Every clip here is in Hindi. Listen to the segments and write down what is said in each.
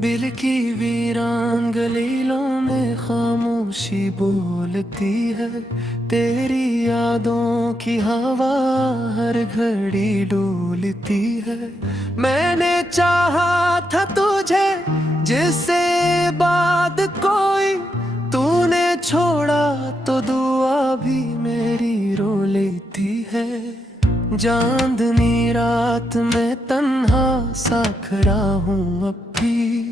बिल की वीरान गलीलों में खामोशी बोलती है। तेरी यादों की हवा हर घड़ी डोलती है। मैंने चाहा था तुझे जिससे बाद कोई, तूने छोड़ा तो दुआ भी मेरी रो लेती है। चांदनी रात में तन्हा सा खड़ा हूँ अब भी,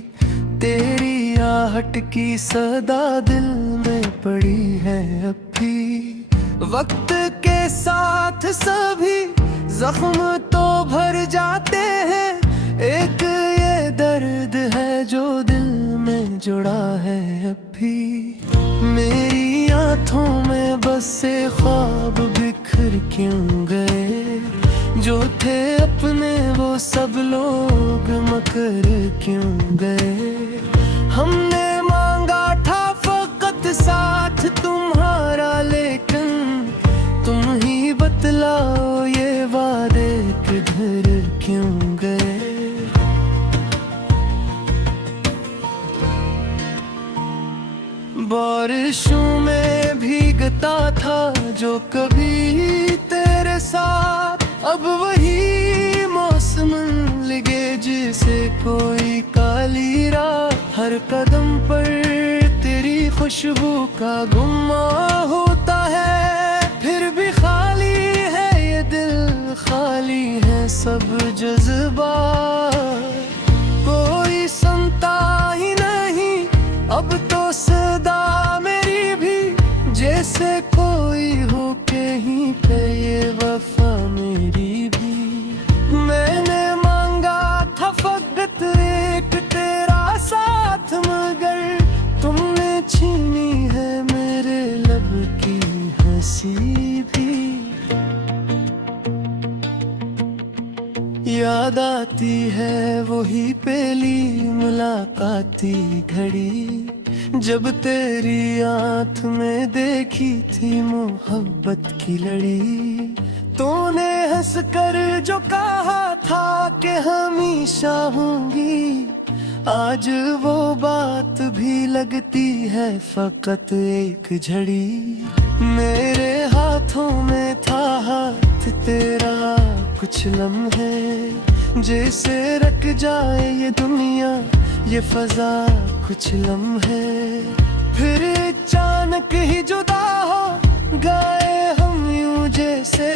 तेरी आहट की सदा दिल में पड़ी है अब भी। वक्त के साथ सभी जख्म तो भर जाते हैं, एक ये दर्द है जो दिल में जुड़ा है अब भी। मेरी आँखों में बसे ख्वाब बिखर क्यों गए, जो थे अपने वो सब लोग मकर क्यों गए। हमने मांगा था फकत साथ तुम्हारा, लेकिन तुम ही बतलाओ ये वादे किधर क्यों गए। बारिशों में भीगता था जो कभी तेरे साथ, अब वही मौसम लगे जिसे कोई काली रात। हर कदम पर तेरी खुशबू का गुम्मा होता है, फिर भी खाली है ये दिल, खाली है सब जज्बात। कोई सुनता ही नहीं अब तो सदा मेरी भी, जैसे कोई हो कहीं पे ये वफा मेरी भी। मैंने मांगा था फकत एक तेरा साथ, मगर तुमने छीनी है मेरे लब की हंसी भी। याद आती है वही पहली मुलाकाती घड़ी, जब तेरी आँख में देखी थी मोहब्बत की लड़ी। तूने हंस कर जो कहा था कि हमेशा होंगी, आज वो बात भी लगती है फकत एक झड़ी। मेरे हाथों में था हाथ तेरा कुछ लम्हे, जैसे रख जाए ये दुनिया ये फजा कुछ लम्हे। फिर अचानक ही जुदा हो गए हम यूं, जैसे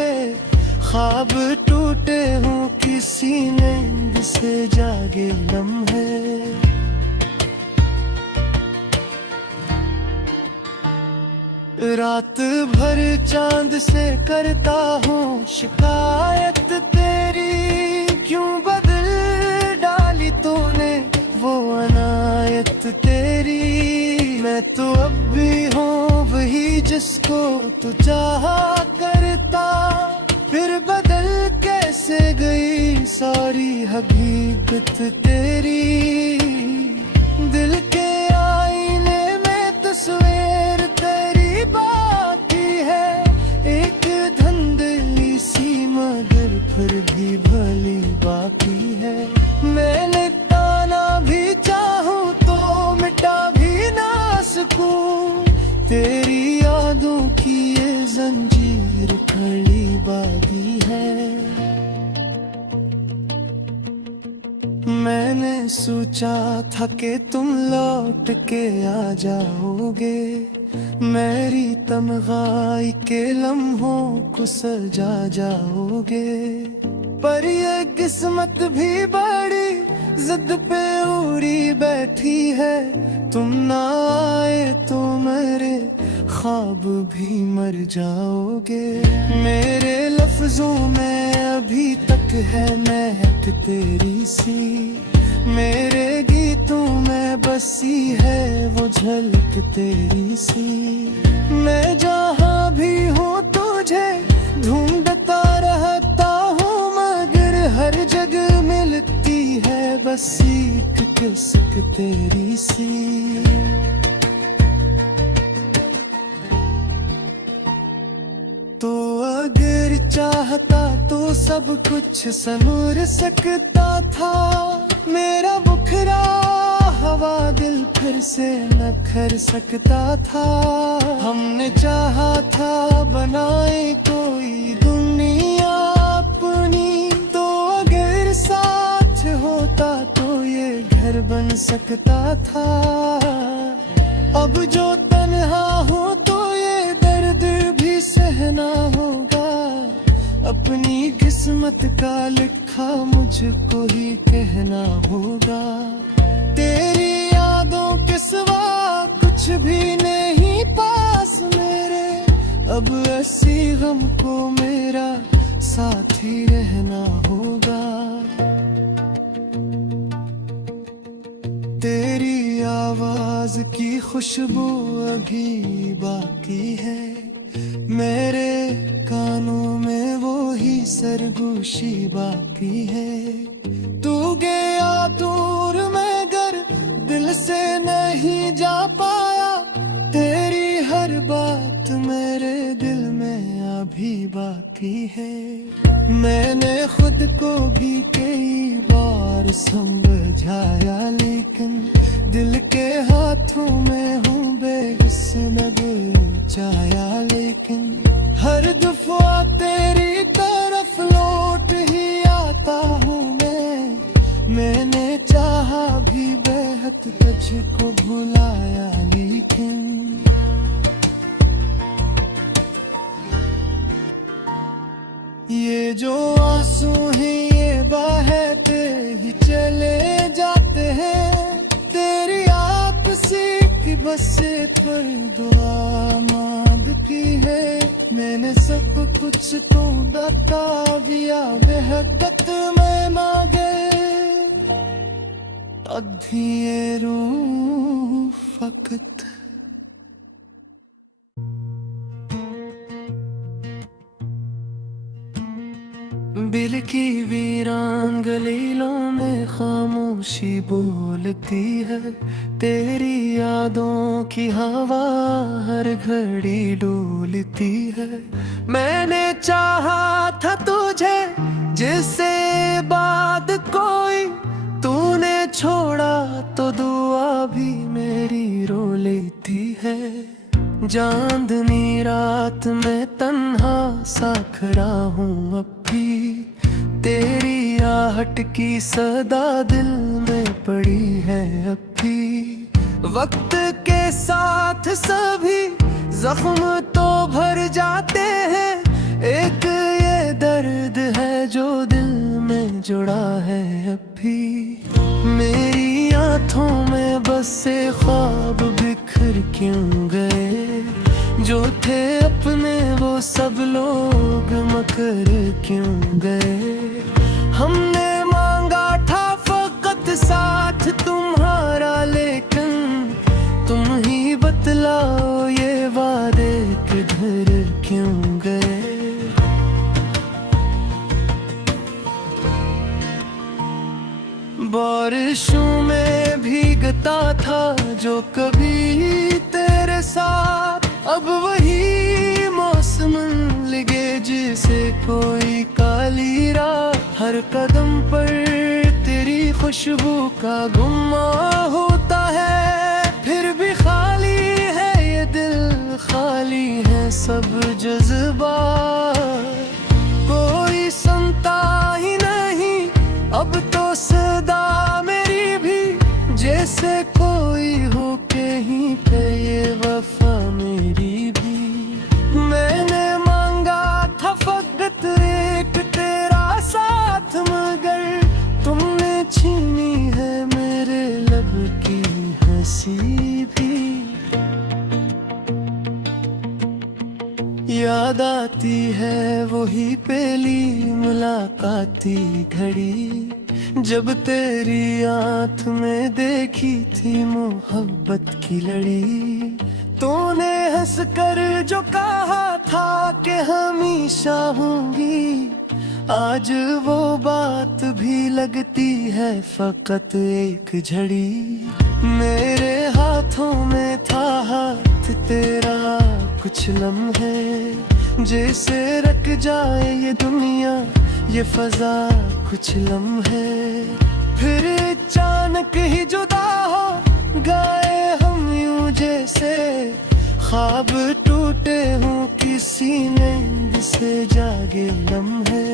ख्वाब टूटे हूँ किसी नींद से जागे लम्हे। रात भर चांद से करता हूँ शिकायत तेरी, क्यों बदल डाली तूने वो अनायत तेरी। मैं तो अब भी हूँ वही जिसको तू चाहा करता, फिर बदल कैसे गई सारी हकीकत तेरी। दिल के आईने में तस्वीर तेरी बाकी है, एक धुंधली सी मगर फिर भी भली बाकी है। मैंने ताना भी चाहूं तो मिटा भी ना सकूं, तेरी यादों की ये जंजीर खड़ी बागी है। मैंने सोचा था कि तुम लौट के आ जाओगे, मेरी तन्हाई के लम्हों को सजा जाओगे। पर ये किस्मत भी बड़ी जिद पे उड़ी बैठी है, तुम ना आए तो मेरे ख्वाब भी मर जाओगे। मेरे लफ्जों में अभी तक है महक तेरी सी, मेरे गीतों में बसी है वो झलक तेरी सी। मैं जहाँ भी हूँ तुझे ढूंढता रहता हूँ, मगर हर जगह मिलती है बस एक किस्क तेरी सी। तो अगर चाहता तो सब कुछ संवर सकता था, मेरा बुखरा हवा दिल फिर से न कर सकता था। हमने चाहा था बनाए कोई दुनिया अपनी, तो अगर साथ होता तो ये घर बन सकता था। अब जो तन्हा हो तो ये दर्द भी सहना होगा। अपनी किस्मत का लिखा मुझको ही कहना होगा। तेरी यादों के सिवा कुछ भी नहीं पास मेरे, अब ऐसी गम को मेरा साथी रहना होगा। तेरी आवाज की खुशबू अभी बाकी है, मेरे कानों में वो ही सरगोशी बाकी है। तू गया दूर मगर दिल से नहीं जा पाया, तेरी हर बात मेरे दिल में अभी बाकी है। मैंने खुद को भी कई बार समझाया, लेकिन दिल के हाथों में हूँ बेबस चाया। लेकिन हर दफा तेरी तरफ लौट ही आता हूँ मैंने चाहा भी बेहद तुझको भुलाया, लेकिन ये जो आंसू हैं ये बहते ही चले जाते हैं। तेरी आपसी की बस पर दुआ मांग की है। मैंने सब कुछ तो बता दिया, बेहद में मांगे अधी ये रूह फकत। दिल की वीरान गलीलों में खामोशी बोलती है। तेरी यादों की हवा हर घड़ी डोलती है। मैंने चाहा था तुझे जिससे बाद कोई, तूने छोड़ा तो दुआ भी मेरी रो लेती है। चांदनी रात में तन्हा सा खड़ा हूँ अब भी, तेरी आहट की सदा दिल में पड़ी है अब भी। वक्त के साथ सभी जख्म तो भर जाते हैं, एक ये दर्द है जो दिल में जुड़ा है अब भी। मेरी आंखों में बसे ख्वाब बिखर क्यों गए, जो थे अपने वो सब लोग मकर क्यों गए। हमने मांगा था फकत साथ तुम्हारा, लेकिन तुम ही बतलाओ ये वादे किधर क्यों गए। बारिशों में भीगता था जो कभी तेरे साथ, अब वही मौसम लगे जिसे कोई काली रात। हर कदम पर तेरी खुशबू का गुम्मा होता है, फिर भी खाली है ये दिल, खाली है सब जज्बात। कोई सुनता ही नहीं अब तो सदा मेरी भी, जैसे कोई हो कहीं पे ये वफा मेरी भी। मैंने मांगा था फकत एक तेरा साथ, मगर तुमने छीनी है मेरे लब की हंसी भी। याद आती है वही पहली मुलाकाती घड़ी, जब तेरी आँख में देखी थी मोहब्बत की लड़ी। तूने हंस कर जो कहा था कि हमेशा होंगी, आज वो बात भी लगती है फकत एक झड़ी। मेरे हाथों में था हाथ तेरा कुछ लम्हे, जैसे रख जाए ये दुनिया ये फजा कुछ लम्हे। फिर अचानक ही जुदा हो गए हम यूं जैसे ख्वाब टूटे हों किसी नींद से जागे लम्हे।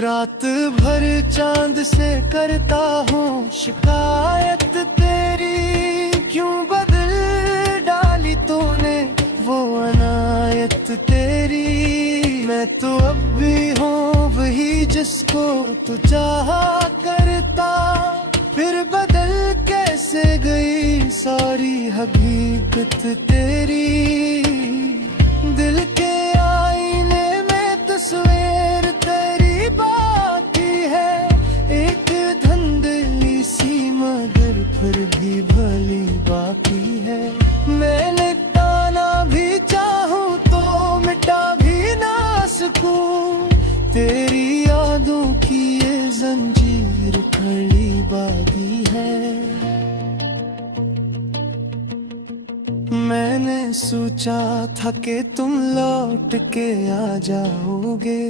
रात भर चांद से करता हूँ शिकायत तेरी, क्यों बदल डाली तूने वो अनायत तेरी। मैं तो अब भी हूँ वही जिसको तू चाहा करता, फिर बदल कैसे गई सारी हकीकत तेरी। दिल के आईने में तस्वीर तेरी बाकी है, एक धंधली सी मगर फिर भी भली बाकी है। मैंने ताना भी चाहूँ तो मिटा भी ना सकूं, तेरी यादों की ये जंजीर खड़ी बागी है। मैंने सोचा था कि तुम लौट के आ जाओगे,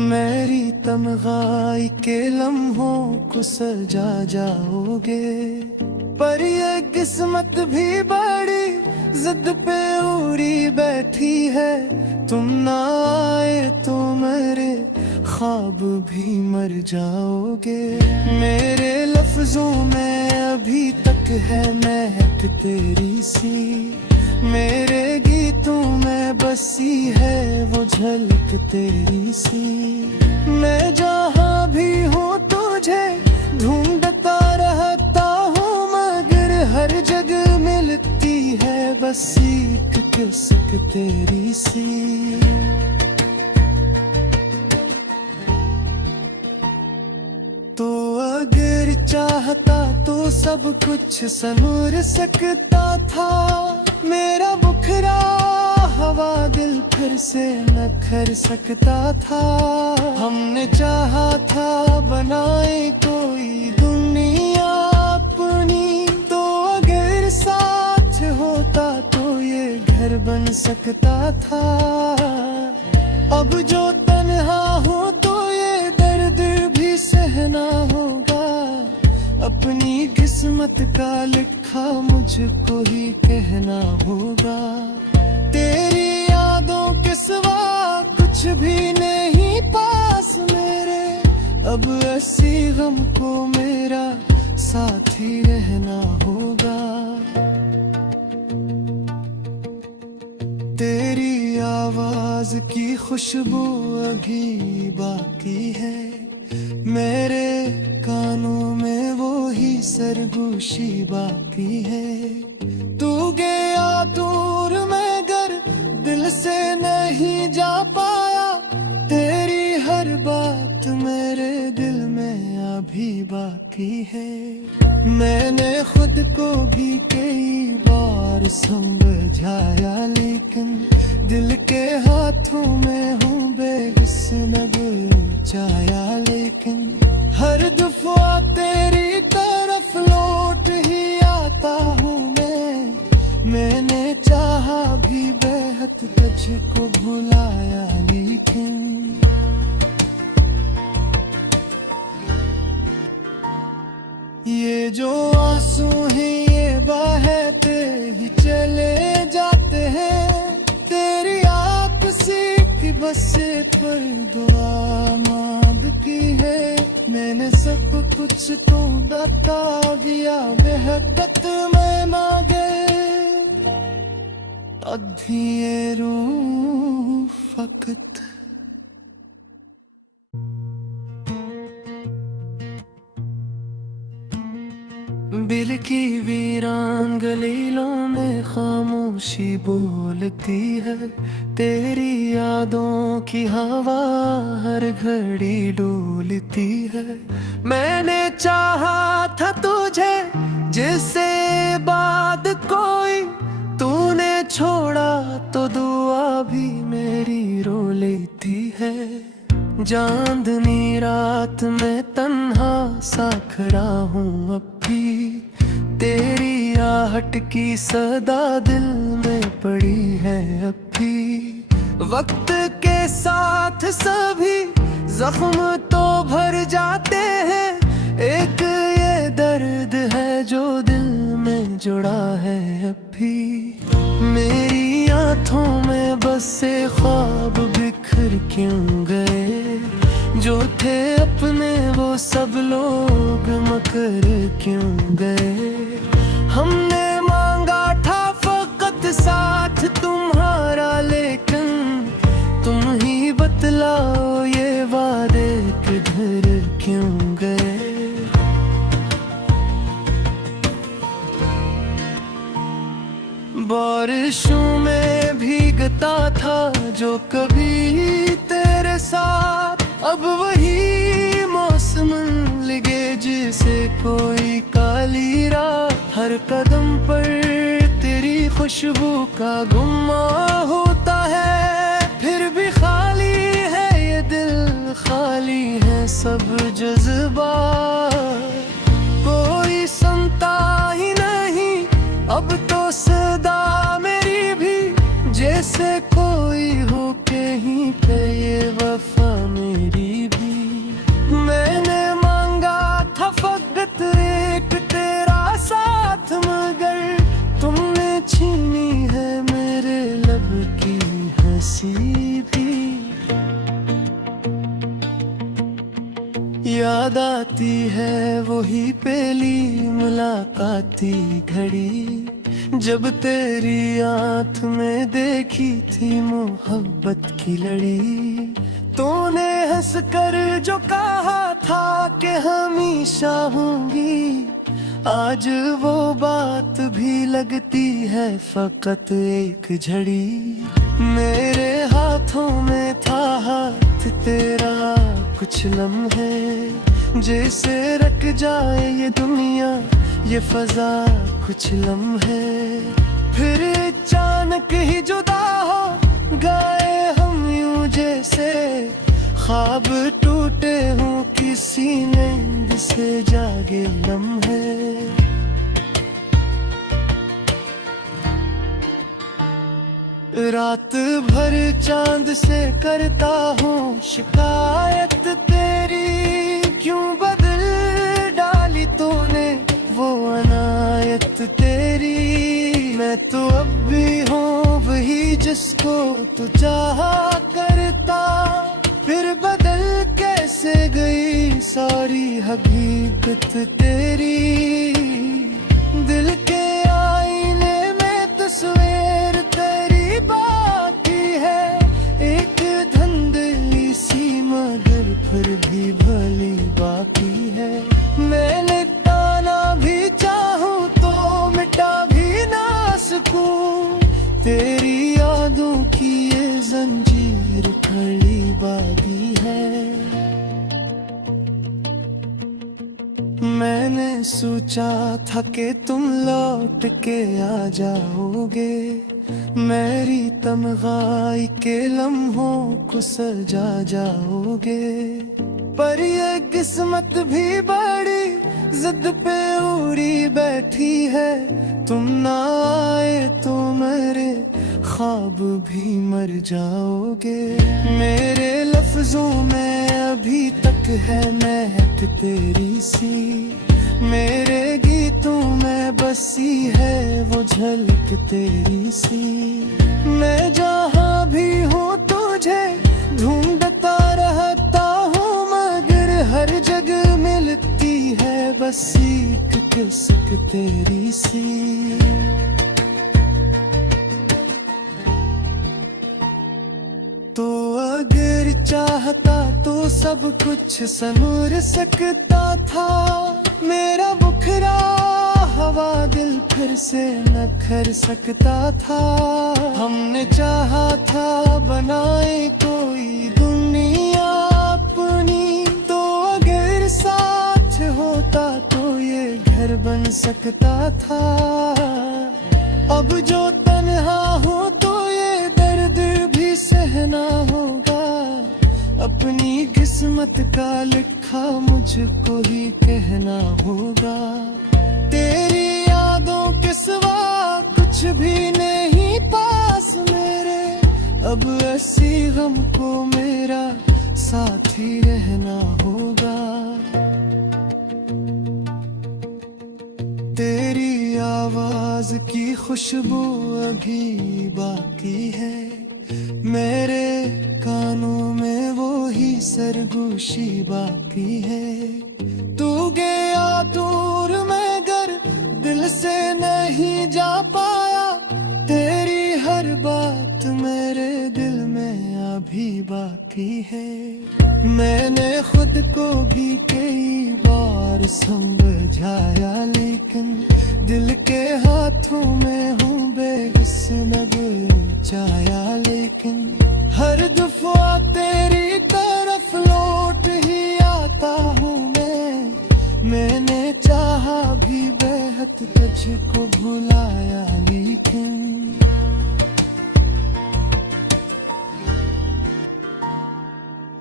मेरी तन्हाई के लम्हों को सजा जाओगे। पर ये किस्मत भी बड़ी जिद पे उड़ी बैठी है, तुम ना आए तो मेरे ख्वाब भी मर जाओगे। मेरे लफ्जों में अभी तक है महक तेरी सी, मेरे गीतों में बसी है वो झलक तेरी सी। मैं जहाँ भी हूँ तुझे ढूंढता रहता हूँ, मगर हर जगह मिलती है बस एक किस्क तेरी सी। तो अगर चाहता तो सब कुछ संवर सकता था, मेरा बुखरा हवा दिल फिर से नखर सकता था। हमने चाहा था बनाए कोई दुनिया अपनी, तो अगर साथ होता तो ये घर बन सकता था। अब जो तन्हा हो तो ये दर्द भी सहना होगा, अपनी किस्मत का लिखा मुझको ही कहना होगा। तेरी यादों के सिवा कुछ भी नहीं पास मेरे, अब ऐसी गम को मेरा साथी रहना होगा। तेरी आवाज की खुशबू अभी बाकी है, मेरे कानों में वो ही सरगोशी बाकी है। तू गया दूर मगर दिल से नहीं जा पाया, तेरी हर बात मेरे दिल में अभी बाकी है। मैंने खुद को भी कई बार समझाया, लेकिन दिल के हाथों में हूँ बेबस चाया। लेकिन हर दफा तेरी तरफ लौट ही आता हूँ मैंने चाहा भी बेहद तुझको भुलाया, लेकिन ये जो आंसू हैं ये बहते ही चले जाते हैं, तेरी आपसी की बस पर दुआ मांग की है। मैंने सब कुछ तो बता दिया, बेहद में मांगे अधी ये रूह फकत। दिल की वीरान गलीलों में खामोशी बोलती है, तेरी यादों की हवा हर घड़ी डोलती है। मैंने चाहा था तुझे जिससे बाद कोई, तूने छोड़ा तो दुआ भी मेरी रो लेती है। चांदनी रात में तन्हा सा खड़ा हूँ अब भी, तेरी आहट की सदा दिल में पड़ी है अब भी। वक्त के साथ सभी जख्म तो भर जाते हैं, एक ये दर्द है जो दिल में जुड़ा है अब भी। मेरी आंखों में बसे ख्वाब बिखर क्यों गए, जो थे अपने वो सब लोग मकर क्यों गए। हमने मांगा था फकत साथ तुम्हारा, लेकिन तुम ही बतलाओ ये वादे किधर क्यों गए। बारिशों में भीगता था जो कभी तेरे साथ, अब वही मौसम लगे जिसे कोई काली रात। हर कदम पर तेरी खुशबू का गुम्मा होता है, फिर भी खाली है ये दिल, खाली है सब जज्बात। कोई सुनता ही नहीं अब तो सदा मेरी भी, जैसे कोई हो कहीं पे ये वफा मेरी भी। मैंने मांगा था फकत एक तेरा साथ, मगर तुमने छीनी है मेरे लब की हंसी भी। याद आती है वही पहली मुलाकाती घड़ी, जब तेरी आँख में देखी थी मोहब्बत की लड़ी। तूने हंस कर जो कहा था कि हमेशा होंगी, आज वो बात भी लगती है फकत एक झड़ी। मेरे हाथों में था हाथ तेरा कुछ लम्हे, जैसे रख जाए ये दुनिया ये फजा कुछ लम्हे। फिर अचानक ही जुदा हो गए हम यूं, जैसे ख्वाब टूटे हों किसी नींद से जागे लम्हे। रात भर चांद से करता हूँ शिकायत तेरी, क्यों बदल डाली तूने वो अनायत तेरी। मैं तो अब भी हूँ वही जिसको तू चाहा करता, फिर बदल कैसे गई सारी हकीकत तेरी। दिल के आईने में तस्वीर तेरी बाकी है, एक धंधली सी मगर फिर भी भली बाकी है। मैंने ताना भी चाहूँ तो मिटा भी ना सकूं, तेरी यादों की ये जंजीर खड़ी बागी है। मैंने सोचा था कि तुम लौट के आ जाओगे, मेरी तन्हाई के लम्हों को सजा जाओगे। पर ये किस्मत भी बड़ी जिद पे उड़ी बैठी है, तुम ना आए तो मेरे ख्वाब भी मर जाओगे। मेरे लफ्जों में अभी तक है महक तेरी सी, मेरे गीतों में बसी है वो झलक तेरी सी। मैं जहाँ भी हूँ तुझे ढूंढता रहता हूँ, मगर हर जगह मिलती है बस एक किस्क तेरी सी। तो अगर चाहता तो सब कुछ संवर सकता था, मेरा बुखरा हवा दिल फिर से न कर सकता था। हमने चाहा था बनाए कोई दुनिया अपनी, तो अगर साथ होता तो ये घर बन सकता था। अब जो तन्हा हो तो ये दर्द भी सहना होगा, अपनी किस्मत का लिखा मुझको ही कहना होगा। तेरी यादों के सिवा कुछ भी नहीं पास मेरे, अब ऐसी गम को मेरा साथी रहना होगा। तेरी आवाज की खुशबू अभी बाकी है, मेरे कानों में वो ही सरगोशी बाकी है। तू गया दूर मगर दिल से नहीं जा पाया, तेरी हर बात मेरे दिल में अभी बाकी है। मैंने खुद को भी कई बार समझाया, लेकिन दिल के हाथों में हूँ बेबस चाया। लेकिन हर दफा तेरी तरफ लौट ही आता हूँ मैंने चाहा भी बेहद तुझको भुलाया, लेकिन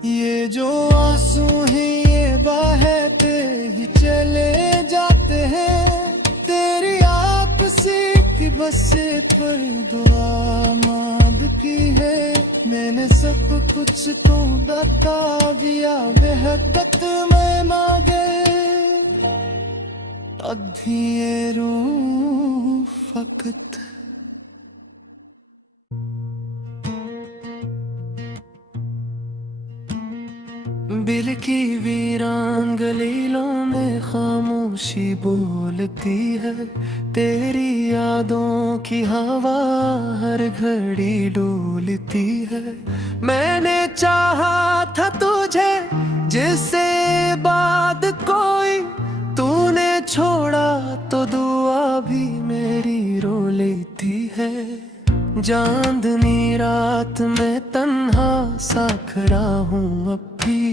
ये जो आंसू हैं ये बहते ही चले जाते हैं। तेरी आपसी की बस पर दुआ मांग की है, मैंने सब कुछ तो बता दिया। बेहद मैं मांगे अधी ये रूह फकत। बिल की वीरान गलीलों में खामोशी बोलती है, तेरी यादों की हवा हर घड़ी डोलती है। मैंने चाहा था तुझे जिससे बाद कोई, तूने छोड़ा तो दुआ भी मेरी रो लेती है। चांदनी रात में तन्हा सा खड़ा हूँ अब भी,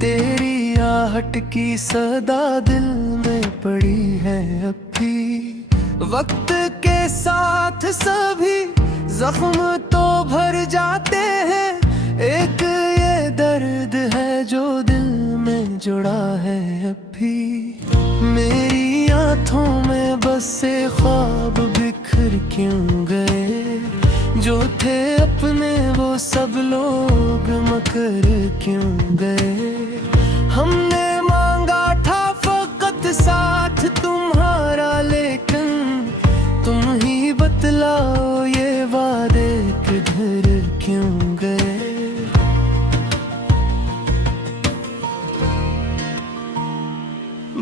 तेरी आहट की सदा दिल में पड़ी है अब भी। वक्त के साथ सभी जख्म तो भर जाते हैं, एक ये दर्द है जो दिल में जुड़ा है अब भी। मेरी आंखों में बसे ख्वाब बिखर क्यों गए, जो थे अपने वो सब लोग मकर क्यों गए। हमने मांगा था फकत साथ तुम्हारा, लेकिन तुम ही बतलाओ ये वादे किधर क्यों गए।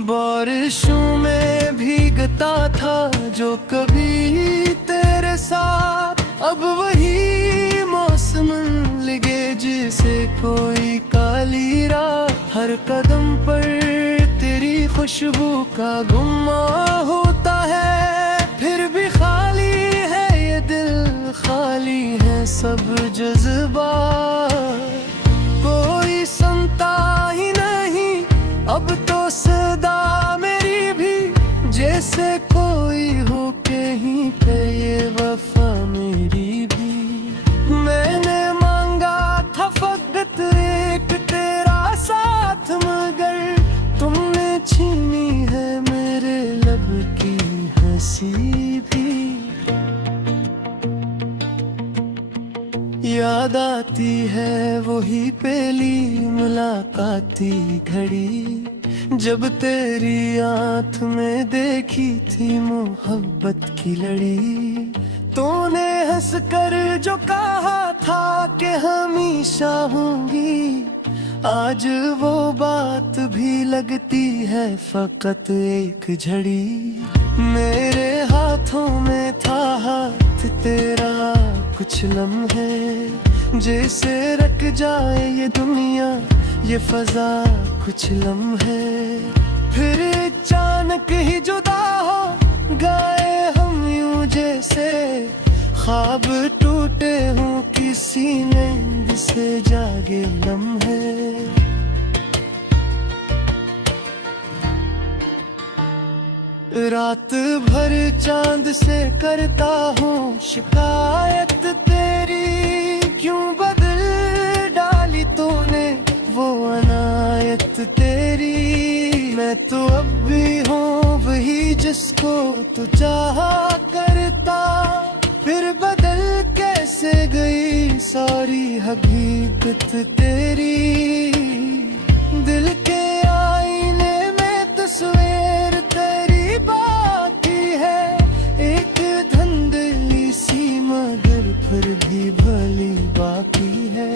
बारिशों में भीगता था जो कभी तेरे साथ, अब वही मौसम लगे जिसे कोई काली रात। हर कदम पर तेरी खुशबू का गुम्मा होता है, फिर भी खाली है ये दिल, खाली है सब जज्बात। कोई सुनता ही नहीं अब तो सदा मेरी भी, जैसे कोई हो कहीं पे ये वफा मेरी भी। मैंने मांगा था फकत एक तेरा साथ, मगर तुमने छीनी है मेरे लब की हंसी भी। याद आती है वही पहली मुलाकाती घड़ी, जब तेरी आँख में देखी थी मोहब्बत की लड़ी। तूने हंस कर जो कहा था कि हमेशा होंगी, आज वो बात भी लगती है फकत एक झड़ी। मेरे हाथों में था हाथ तेरा कुछ लम्हे, जैसे रख जाए ये दुनिया ये फजा कुछ लम्हे। फिर अचानक ही जुदा हो गए हम यूं जैसे, ख्वाब टूटे हूँ किसी नींद से जागे लम्हे। रात भर चांद से करता हूँ शिकायत तेरी, क्यों बदल डाली तूने वो अनायत तेरी। मैं तो अब भी हूँ वही जिसको तू चाहा करता, फिर बदल कैसे से गई सारी हकीकत तेरी। दिल के आईने में तस्वीर तेरी बाकी है, एक धुंधली सी मगर फिर भी भली बाकी है।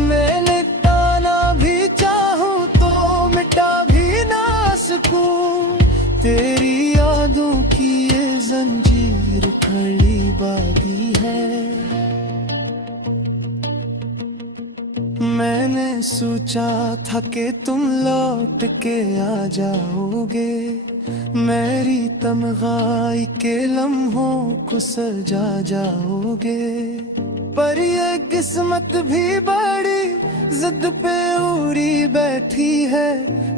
मैंने ताना भी चाहूं तो मिटा भी ना सकूं, तेरी यादों की ये जंजीर खड़ी बाकी है। मैंने सोचा था कि तुम लौट के आ जाओगे, मेरी तन्हाई के लम्हों को सजा जाओगे। पर ये किस्मत भी बड़ी जिद पे उड़ी बैठी है,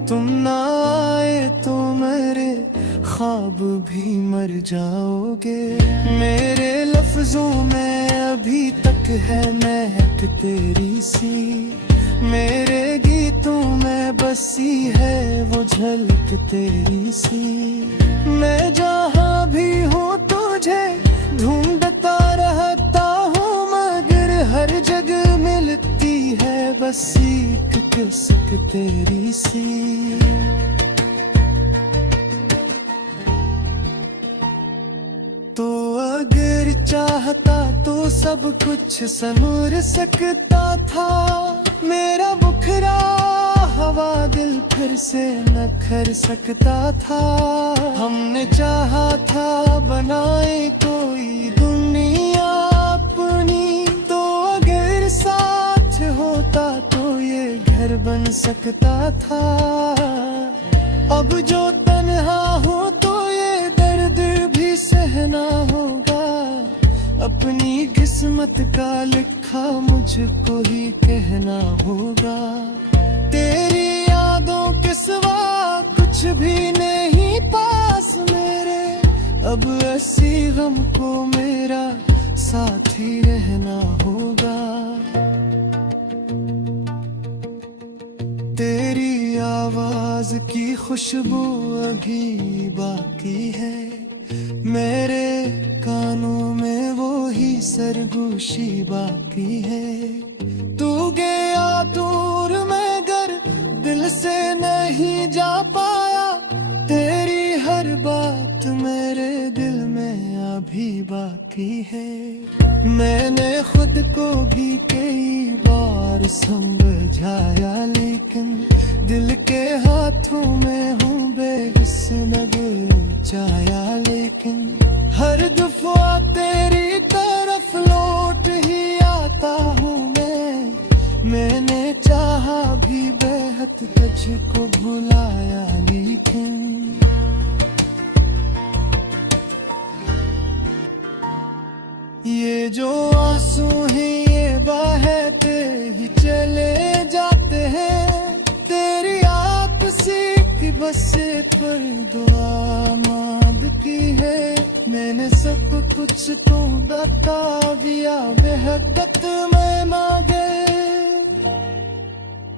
तुम ना आए तो मेरे ख्वाब भी मर जाओगे। मेरे लफ्जों में अभी तक है महक तेरी सी, मेरे गीतों में बसी है वो झलक तेरी सी। मैं जहाँ भी हूँ तुझे ढूंढता रहता हूँ, मगर हर जगह मिलती है बस एक किस्क तेरी सी। तो अगर चाहता तो सब कुछ संवर सकता था, मेरा बुखरा हवा दिल फिर से न कर सकता था। हमने चाहा था बनाए कोई दुनिया अपनी, तो अगर साथ होता तो ये घर बन सकता था। अब जो तन्हा हो तो ये दर्द भी सहना होगा, अपनी किस्मत का लिखा मुझको ही कहना होगा। तेरी यादों के सिवा कुछ भी नहीं पास मेरे, अब ऐसी गम को मेरा साथी रहना होगा। तेरी आवाज की खुशबू अभी बाकी है, मेरे कानों में वो ही सरगोशी बाकी है। तू गया दूर मगर दिल से नहीं जा पाया, तेरी हर बात मेरे दिल में अभी बाकी है। मैंने खुद को भी कई बार समझाया, लेकिन दिल के हाथों में हूँ बेबस नगर चाया। लेकिन हर दफा तेरी तरफ लौट ही आता हूँ मैंने चाहा भी बेहद तुझको भुलाया, लेकिन ये जो आंसू हैं ये बहते ही चले जाते हैं, तेरी आपसी की बस पर दुआ मांग की है। मैंने सब कुछ तो बता दिया, बेहद मैं मांगे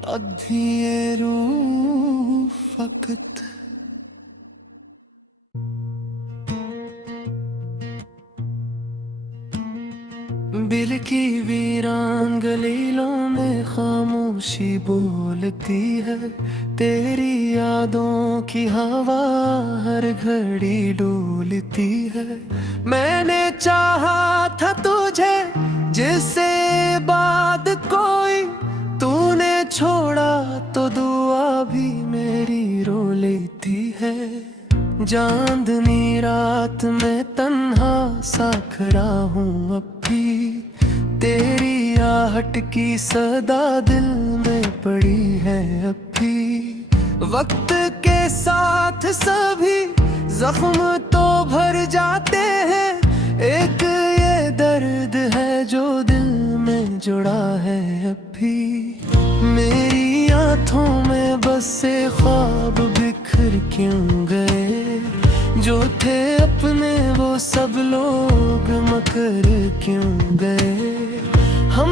अधी ये रूह फकत। बिल की वीरान गलीलों में खामोशी बोलती है, तेरी यादों की हवा हर घड़ी डोलती है। मैंने चाहा था तुझे जिससे बाद कोई, तूने छोड़ा तो दुआ भी मेरी रो लेती है। चांदनी रात में तन्हा सा खड़ा हूँ अब भी, तेरी आहट की सदा दिल में पड़ी है अब भी। वक्त के साथ सभी जख्म तो भर जाते हैं, एक ये दर्द है जो दिल में जुड़ा है अब भी। मेरी आंखों में बसे ख्वाब बिखर क्यों गए, जो थे अपने वो सब लोग मकर क्यों गए। हम